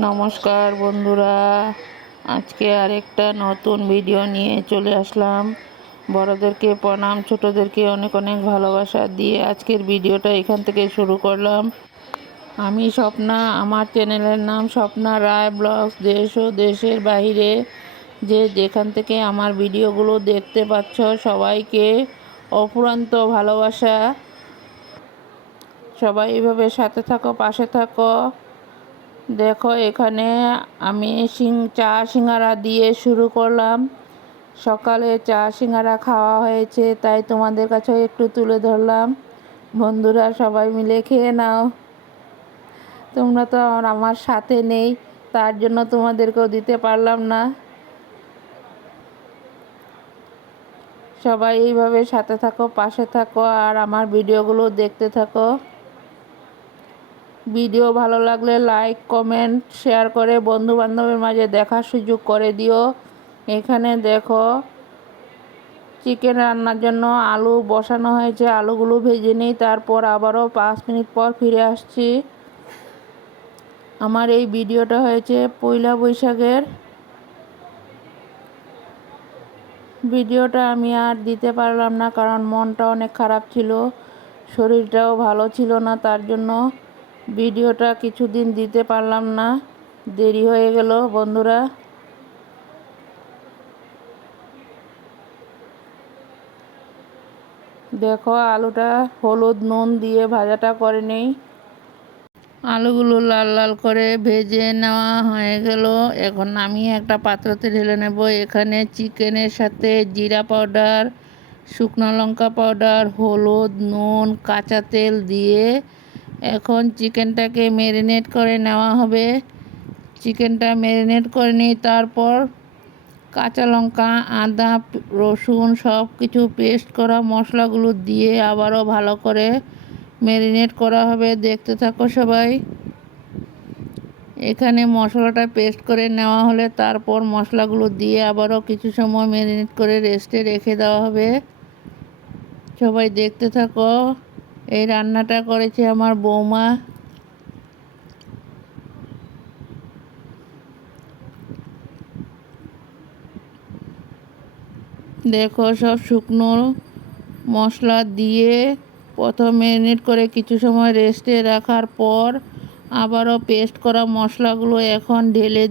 নমস্কার বন্ধুরা, আজকে আরেকটা নতুন ভিডিও নিয়ে চলে আসলাম। বড়দেরকে প্রণাম, ছোটদেরকে অনেক অনেক ভালোবাসা দিয়ে আজকের ভিডিওটা এখান থেকে শুরু করলাম। আমি স্বপ্না, আমার চ্যানেলের নাম স্বপ্না রায় ব্লগস। দেশ ও দেশের বাইরে যে যেখান থেকে আমার ভিডিওগুলো দেখতে পাচ্ছ সবাইকে অফুরন্ত ভালোবাসা। সবাই এইভাবে সাথে থাকো, পাশে থাকো। দেখো এখানে আমি চা সিঙ্গারা দিয়ে শুরু করলাম। সকালে চা সিঙ্গারা খাওয়া হয়েছে, তাই তোমাদের কাছে একটু তুলে ধরলাম। বন্ধুরা সবাই মিলে খেয়ে নাও। তোমরা তো আমার সাথে নেই, তার জন্য তোমাদেরকেও দিতে পারলাম না। সবাই এইভাবে সাথে থাকো, পাশে থাকো আর আমার ভিডিওগুলো দেখতে থাকো। ভিডিও ভালো লাগলে লাইক, কমেন্ট, শেয়ার করে বন্ধু বান্ধবের মাঝে দেখার সুযোগ করে দিও। এখানে দেখো চিকেন রান্নার জন্য আলু বসানো হয়েছে, আলুগুলো ভেজে নিই, তারপর আবারও 5 মিনিট পর ফিরে আসছি। আমার এই ভিডিওটা হয়েছে পয়লা বৈশাখের। ভিডিওটা আমি আর দিতে পারলাম না, কারণ মনটা অনেক খারাপ ছিল, শরীরটাও ভালো ছিল না, তার জন্য ভিডিওটা কিছুদিন দিতে পারলাম না, দেরি হয়ে গেল বন্ধুরা। দেখো আলুটা হলুদ নুন দিয়ে ভাজাটা করে নেই। আলুগুলো লাল লাল করে ভেজে নেওয়া হয়ে গেল। এখন আমি একটা পাত্রতে ঢেলে নেব। এখানে চিকেনের সাথে জিরা পাউডার, শুকনো লঙ্কা পাউডার, হলুদ, নুন, কাঁচা তেল দিয়ে এখন চিকেনটাকে ম্যারিনেট করে নেওয়া হবে। চিকেনটা ম্যারিনেট করে নিই, তারপর কাঁচা লঙ্কা, আদা, রসুন সব কিছু পেস্ট করা মশলাগুলো দিয়ে আবারও ভালো করে ম্যারিনেট করা হবে। দেখতে থাকো সবাই। এখানে মশলাটা পেস্ট করে নেওয়া হলে তারপর মশলাগুলো দিয়ে আবারও কিছু সময় ম্যারিনেট করে রেস্টে রেখে দেওয়া হবে। সবাই দেখতে থাকো। এই রান্নাটা করেছে আমার বৌমা। দেখো সব শুকনো মশলা দিয়ে প্রথম ম্যারিনেট করে কিছু সময় রেস্টে রাখার পর আবারও পেস্ট করা মশলাগুলো এখন ঢেলে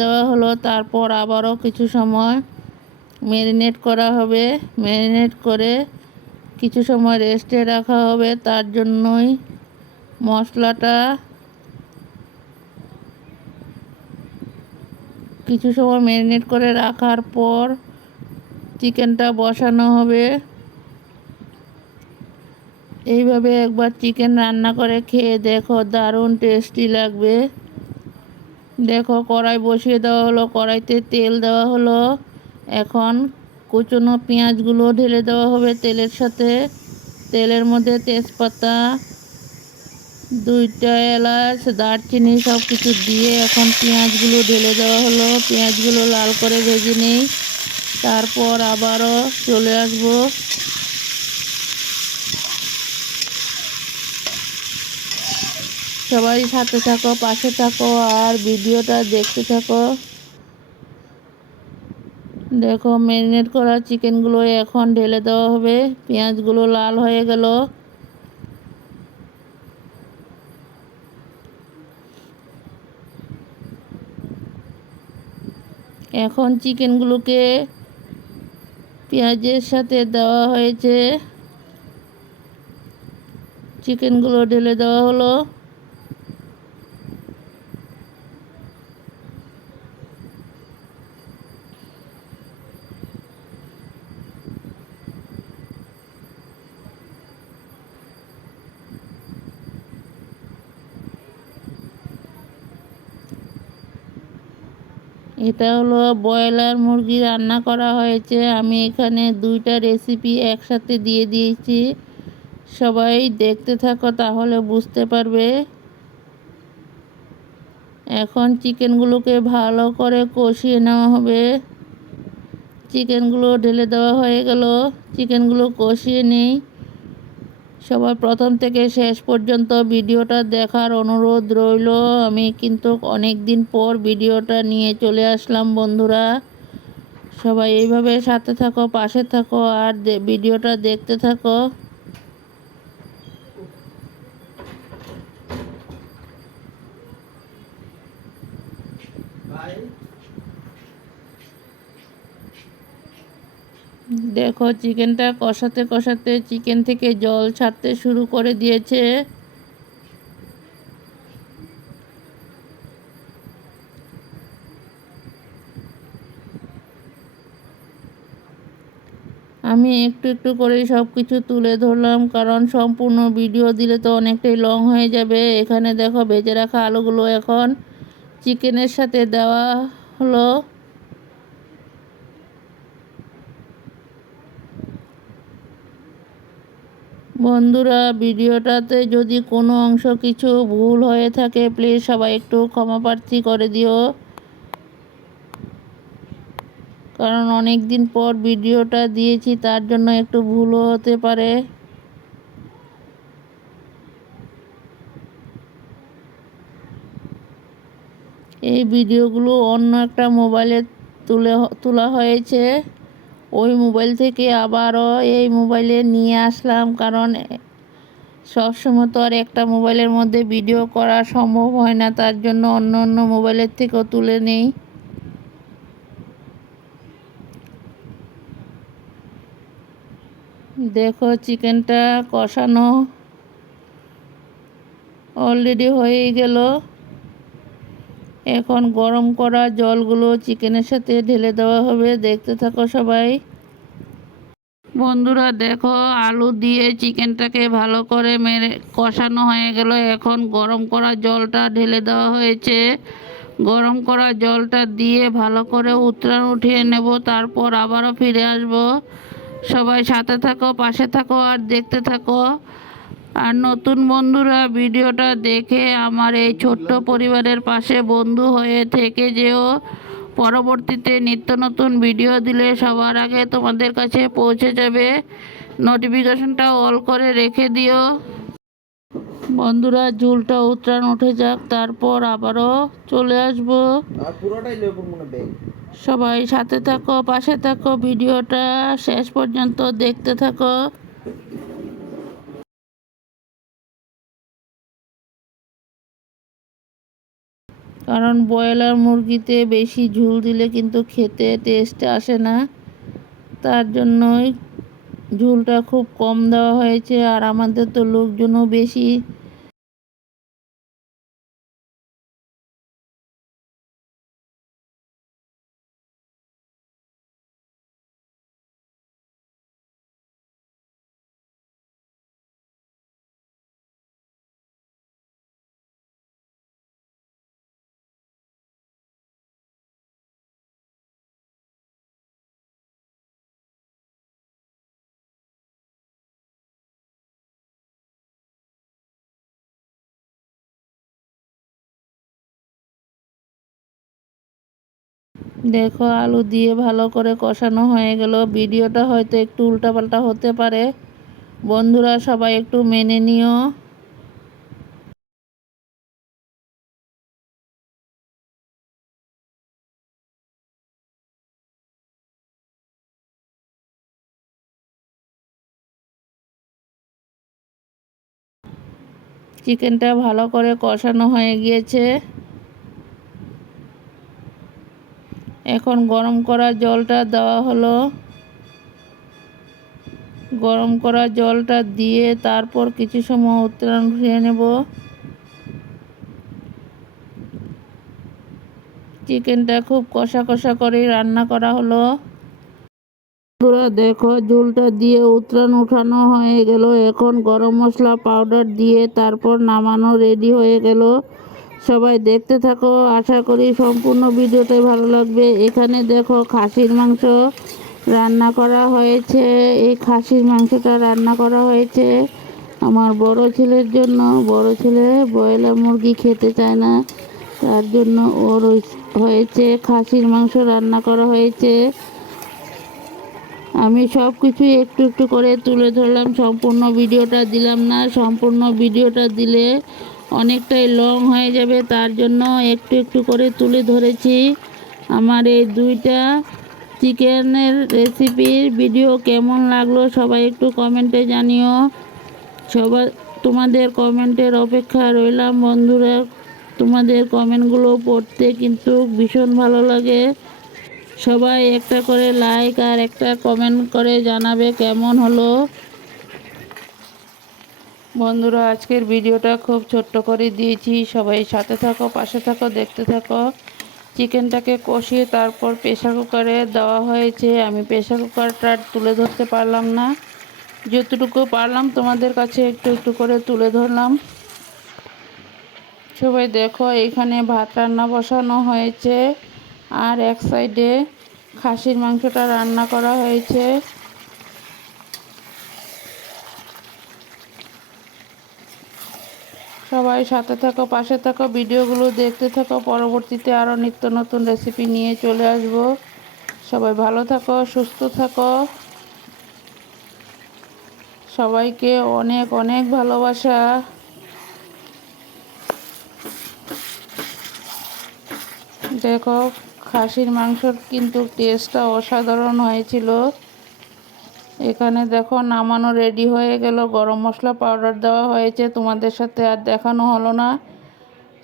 দেওয়া হলো। তারপর আবারও কিছু সময় ম্যারিনেট করা হবে। ম্যারিনেট করে কিছু সময় রেস্টে রাখা হবে, তার জন্যই মশলাটা কিছু সময় ম্যারিনেট করে রাখার পর চিকেনটা বসানো হবে। এইভাবে একবার চিকেন রান্না করে খেয়ে দেখো, দারুণ টেস্টি লাগবে। দেখো কড়াই বসিয়ে দেওয়া হলো, কড়াইতে তেল দেওয়া হলো। এখন কুচনো পেঁয়াজগুলো ঢেলে দেওয়া হবে তেলের সাথে। তেলের মধ্যে তেজপাতা, 2টা এলাচ, দারচিনি সব কিছু দিয়ে এখন পেঁয়াজগুলো ঢেলে দেওয়া হলো। পেঁয়াজগুলো লাল করে ভেজে নিই, তারপর আবারও চলে আসবো। সবাই সাথে থাকো, পাশে থাকো আর ভিডিওটা দেখতে থাকো। দেখো ম্যারিনেট করা চিকেনগুলো এখন ঢেলে দেওয়া হবে। পেঁয়াজগুলো লাল হয়ে গেল। এখন চিকেনগুলোকে পেঁয়াজের সাথে দেওয়া হয়েছে, চিকেনগুলো ঢেলে দেওয়া হলো। এটা হলো ব্রয়লার মুরগি রান্না করা হয়েছে। আমি এখানে 2টা রেসিপি একসাথে দিয়ে দিয়েছি। সবাই দেখতে থাকো, তাহলে বুঝতে পারবে। এখন চিকেনগুলোকে ভালো করে কষিয়ে নেওয়া হবে। চিকেনগুলো ঢেলে দেওয়া হয়ে গেল। চিকেনগুলো কষিয়ে নিই। সবাই প্রথম থেকে শেষ পর্যন্ত ভিডিওটা দেখার অনুরোধ রইল। আমি কিন্তু অনেক দিন পর ভিডিওটা নিয়ে চলে আসলাম বন্ধুরা। সবাই এইভাবে সাথে থাকো, পাশে থাকো আর ভিডিওটা দেখতে থাকো। দেখো চিকেনটা কষাতে কষাতে চিকেন থেকে জল ছাড়তে শুরু করে দিয়েছে। আমি একটু একটু করেই সব কিছু তুলে ধরলাম, কারণ সম্পূর্ণ ভিডিও দিলে তো অনেকটাই লং হয়ে যাবে। এখানে দেখো ভেজে রাখা আলুগুলো এখন চিকেনের সাথে দেওয়া হলো। বন্ধুরা, ভিডিওটাতে যদি কোনো অংশ কিছু ভুল হয়ে থাকে প্লিজ সবাই একটু ক্ষমা প্রার্থী করে দিও, কারণ অনেক দিন পর ভিডিওটা দিয়েছি তার জন্য একটু ভুলও হতে পারে। এই ভিডিওগুলো অন্য একটা মোবাইলে তোলা হয়েছে। ওই মোবাইল থেকে আবারও এই মোবাইলে নিয়ে আসলাম, কারণ সবসময় তো আর একটা মোবাইলের মধ্যে ভিডিও করা সম্ভব হয় না, তার জন্য অন্য অন্য মোবাইলের থেকেও তুলে নেই। দেখো চিকেনটা কষানো অলরেডি হয়ে গেল। এখন গরম করা জলগুলো চিকেনের সাথে ঢেলে দেওয়া হবে। দেখতে থাকো সবাই। বন্ধুরা দেখো আলু দিয়ে চিকেনটাকে ভালো করে কষানো হয়ে গেল। এখন গরম করা জলটা ঢেলে দেওয়া হয়েছে। গরম করা জলটা দিয়ে ভালো করে উতরান উঠিয়ে নেব, তারপর আবারও ফিরে আসব। সবাই সাথে থাকো, পাশে থাকো আর দেখতে থাকো। আর নতুন বন্ধুরা ভিডিওটা দেখে আমার এই ছোট্ট পরিবারের পাশে বন্ধু হয়ে থেকে যেও। পরবর্তীতে নিত্য নতুন ভিডিও দিলে সবার আগে তোমাদের কাছে পৌঁছে যাবে। নোটিফিকেশনটা অল করে রেখে দিও। বন্ধুরা ঝুলটা উতরান উঠে যাক, তারপর আবারও চলে আসবো। সবাই সাথে থাকো, পাশে থাকো, ভিডিওটা শেষ পর্যন্ত দেখতে থাকো। কারণ ব্রয়লার মুরগিতে বেশি ঝোল দিলে কিন্তু খেতে টেস্ট আসে না, তার জন্যই ঝোলটা খুব কম দেওয়া হয়েছে। আর আমাদের তো লোকজনও বেশি, দেখো আলু দিয়ে ভালো করে কষানো হয়ে গেল। ভিডিওটা হয়তো একটু উল্টাপাল্টা হতে পারে, বন্ধুরা সবাই একটু মেনে নিও। চিকেনটা ভালো করে কষানো হয়ে গিয়েছে। এখন গরম করা জলটা দেওয়া হলো। গরম করা জলটা দিয়ে তারপর কিছু সময় উত্তরণ উঠিয়ে নেব। চিকেনটা খুব কষা কষা করে রান্না করা হলো। বন্ধুরা দেখো ঝোলটা দিয়ে উতরান উঠানো হয়ে গেল। এখন গরম মশলা পাউডার দিয়ে তারপর নামানো রেডি হয়ে গেল। সবাই দেখতে থাকো, আশা করি সম্পূর্ণ ভিডিওটাই ভালো লাগবে। এখানে দেখো খাসির মাংস রান্না করা হয়েছে। এই খাসির মাংসটা রান্না করা হয়েছে আমার বড় ছেলের জন্য। বড় ছেলে ব্রয়লার মুরগি খেতে চায় না, তার জন্য হয়েছে খাসির মাংস রান্না করা হয়েছে। আমি সব কিছু একটু একটু করে তুলে ধরলাম, সম্পূর্ণ ভিডিওটা দিলাম না। সম্পূর্ণ ভিডিওটা দিলে অনেকটাই লং হয়ে যাবে, তার জন্য একটু একটু করে তুলে ধরেছি। আমার এই দুইটা চিকেনের রেসিপির ভিডিও কেমন লাগলো সবাই একটু কমেন্টে জানিও। সবাই তোমাদের কমেন্টের অপেক্ষা রইলাম বন্ধুরা। তোমাদের কমেন্টগুলো পড়তে কিন্তু ভীষণ ভালো লাগে। সবাই একটা করে লাইক আর একটা কমেন্ট করে জানাবে কেমন হলো। বন্ধুরা আজকের ভিডিওটা খুব ছোট্ট করে দিয়েছি, সবাই সাথে থাকো, পাশে থাকো, দেখতে থাকো। চিকেনটাকে কষিয়ে তারপর প্রেসার কুকারে দেওয়া হয়েছে। আমি প্রেসার কুকারটা তুলে ধরতে পারলাম না, যতটুকু পারলাম তোমাদের কাছে একটু একটু করে তুলে ধরলাম। সবাই দেখো, এখানে ভাত রান্না বসানো হয়েছে আর এক সাইডে খাসির মাংসটা রান্না করা হয়েছে। সবাই সাথে থাকো, পাশে থাকো, ভিডিওগুলো দেখতে থাকো। পরবর্তীতে আরও নিত্য নতুন রেসিপি নিয়ে চলে আসব। সবাই ভালো থাকো, সুস্থ থাকো। সবাইকে অনেক অনেক ভালোবাসা। দেখো, খাসির মাংসর কিন্তু টেস্টটা অসাধারণ হয়েছিল। এখানে দেখো নামানো রেডি হয়ে গেল, গরম মশলা পাউডার দেওয়া হয়েছে। তোমাদের সাথে আর দেখানো হলো না,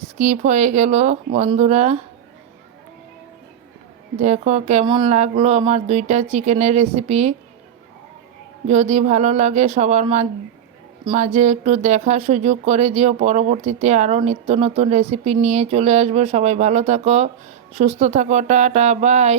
স্কিপ হয়ে গেল বন্ধুরা। দেখো কেমন লাগলো আমার দুইটা চিকেনের রেসিপি। যদি ভালো লাগে সবার মাঝে একটু দেখার সুযোগ করে দিও। পরবর্তীতে আরও নিত্য নতুন রেসিপি নিয়ে চলে আসবো। সবাই ভালো থাকো, সুস্থ থাকো, টাটা, বাই।